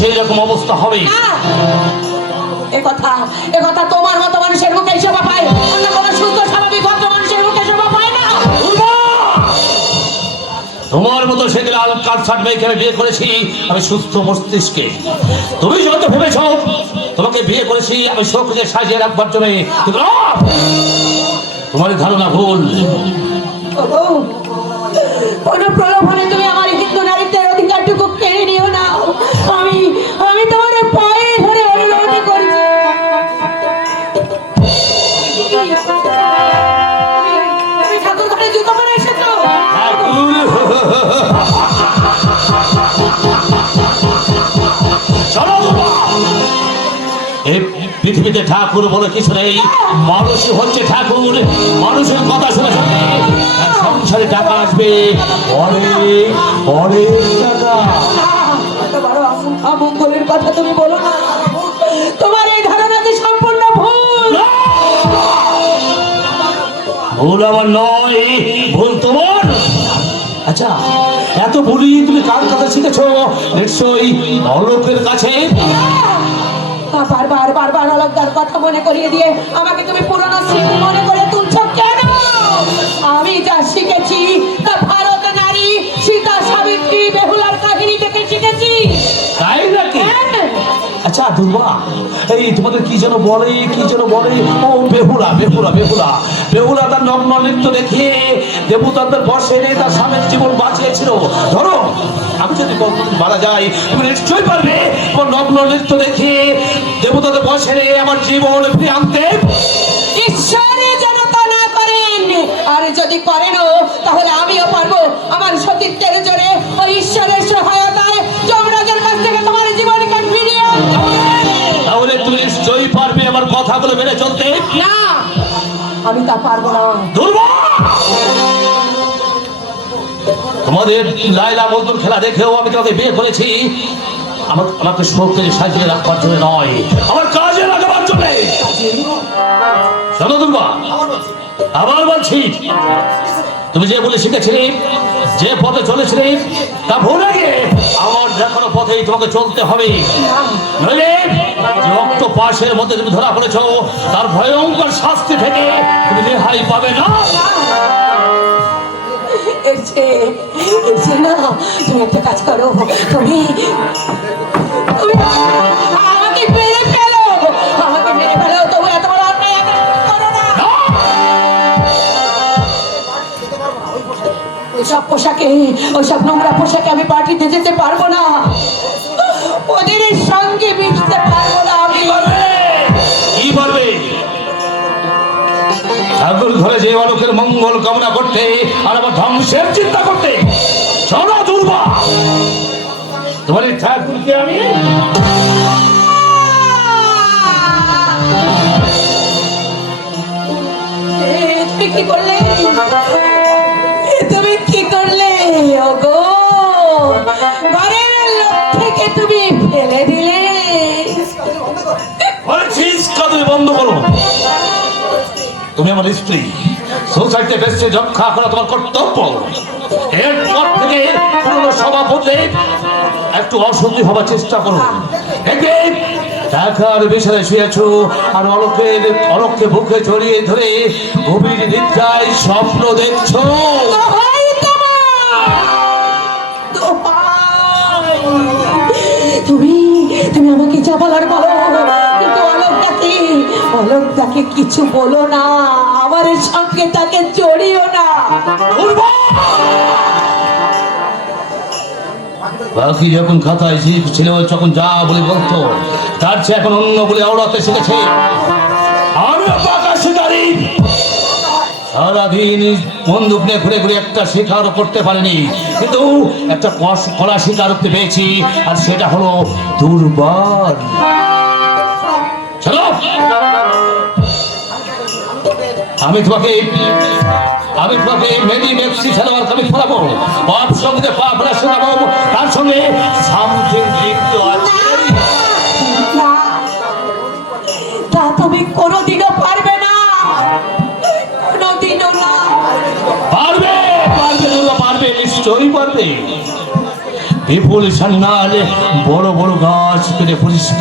সেই রকম অবস্থা হবে। একথা তোমার মতো মানুষের মুখে শোভা পায়, অন্য কোনো সুস্থ স্বাভাবিক ভদ্র মানুষের মুখে শোভা পায় না। তোমার মতো সেদিন আলকার সার্টিফিকেট আমি বিয়ে করেছি আমি সুস্থ মস্তিষ্কে। তুমি যত ভেবেছ তোমাকে বিয়ে করেছি আমি শোককে সাজিয়ে রাখবার জন্য, তোমার ধারণা ভুল। কোনো প্রলোভনে তুমি আমার হিন্দু নারীত্বের অধিকারটুকু কেড়ে নিও না। আমি তোমার পায়ে ধরে অনুরোধ করছি, তুমি ঠাকুর ঘরে জুতো পরে এসেছো। এই পৃথিবীতে ঠাকুর বলে কিছু নেই, মানুষই হচ্ছে ঠাকুর। মানুষের কথা শুনে শুনে সংসারে টাকা আসবে, অনেক অনেক টাকা। অমঙ্গলের কথা তুমি বলো না, তোমার এই ধারণাটি সম্পূর্ণ ভুল। ভুল আমার নয়, ভুল তোমার। আচ্ছা, এত ভুলই তুমি কার কথা শিখেছো? নিশ্চয়ই অলোকের কাছে। বারবার বারবার অলজ্ঞার কথা মনে করিয়ে দিয়ে আমাকে তুমি পুরনো স্মৃতি মনে করে তুলছো কেন? আমি যা শিখেছি তা ভারত নারী সীতা সাবিত্রী বেহুলার কাহিনী থেকে শিখেছি। তাই নাকি? আচ্ছা দুর্বা, এই তোমাদের কি যেন বলে ও বেহুলা বেহুলা বেহুলা বেহুলা তার নগ্ন নৃত্য দেখে দেবতাদের বসে এনে তার স্বামীর জীবন বাঁচিয়েছিল। ধরো আমি যদি কখনো মারা যাই তুমি নিশ্চয়ই পারবে তোমার নগ্ন নৃত্য দেখে দেবতাদের বসে এনে আমার জীবন ফিরে আনতে। ঈশ্বরে যেন তা না করেন, আর যদি করেনও তাহলে আমিও পারবো আমার সতীত্বের জোরে ওই ঈশ্বরের সহায়তায় যমরাজের কাছ থেকে তোমার জীবনকে ফিরিয়ে আনতে। তাহলে তুমি নিশ্চয়ই পারবে আমার কথাগুলো মেনে চলতে। না, আমি তা পারবো না। দুর্বা, তোমাদের লাইলা মজনুর খেলা দেখেও আমি তোমাকে বিয়ে করেছি আমাকে শোককে সাজিয়ে রাখবার জন্য নয়, আমার কাজে লাগাবার জন্য। শোনো দুর্বা, আবার বলছি, তুমি যে বলে শিখেছিলে, যে পথে চলেছিলে তা ভুলে গিয়ে আমার দেখানো পথেই তোমাকে চলতে হবে। নইলে যে রক্ত পাশের মধ্যে তুমি ধরা পড়েছ তার ভয়ঙ্কর শাস্তি থেকে তুমি রেহাই পাবে না। না, তুমি একটা কাজ করো, তুমি আমাকে মেরে ফেলো, তবু এত বড় অন্যায় করো না। ওইসব নোংরা পোশাকে আমি পার্টিতে যেতে পারবো না, ওদের সঙ্গে মিশতে পারবো না। আমি কি পারবে? ঠাকুর ঘরে যে বালকের মঙ্গল কামনা করতে আর আমার ধ্বংসের চিন্তা করতে। শোনো দুর্বা, তোমার এই ঠাকুরকে আমি কি করলে? তুমি কি করলে? ওগো, ঘরের লোক থেকে তুমি ফেলে দিলে। বন্ধ করো। তুমি আমার স্ত্রী, সোসাইটি বেশি রক্ষা করা তোমার কর্তব্য। এরপর থেকে পুরনো সভা বদলে একটু অসুন্দর হবার চেষ্টা করো। টাকার বিছানায় শুয়েছো আর অলককে বুকে জড়িয়ে ধরে গভীর নিদ্রায় স্বপ্ন দেখছো। তুমি আমাকে যা বলার বলো, কিন্তু অলকটাকে কিছু বলো না, আমার সঙ্গে তাকে জড়িও না। বাকি যখন খাতায় ছিল তখন যা বলে বলতো, তার চেয়ে এখন অন্য বলে আওড়াতে শিখেছে। আমি সারাদিন বন্দুক নিয়ে ঘুরে ঘুরে একটা শিকার করতে পারিনি, কিন্তু একটা কড়া শিকার করতে পেয়েছি, আর সেটা হলো দুর্বার। চলো, আমি তোমাকে মেডি মেক্সি খেলোয়াড় আমি ফলাবো, বাপ সঙ্গে পা ফেলা শোনাবো, তার সঙ্গে সামথিং লিপ্ত আছে। তা তুমি কোনোদিনও পারবে না, কোনোদিনও না। পারবে, নিশ্চয়ই পারবে। বিপুল সান্যাল বড় বড় গাছ কেটে পরিষ্কার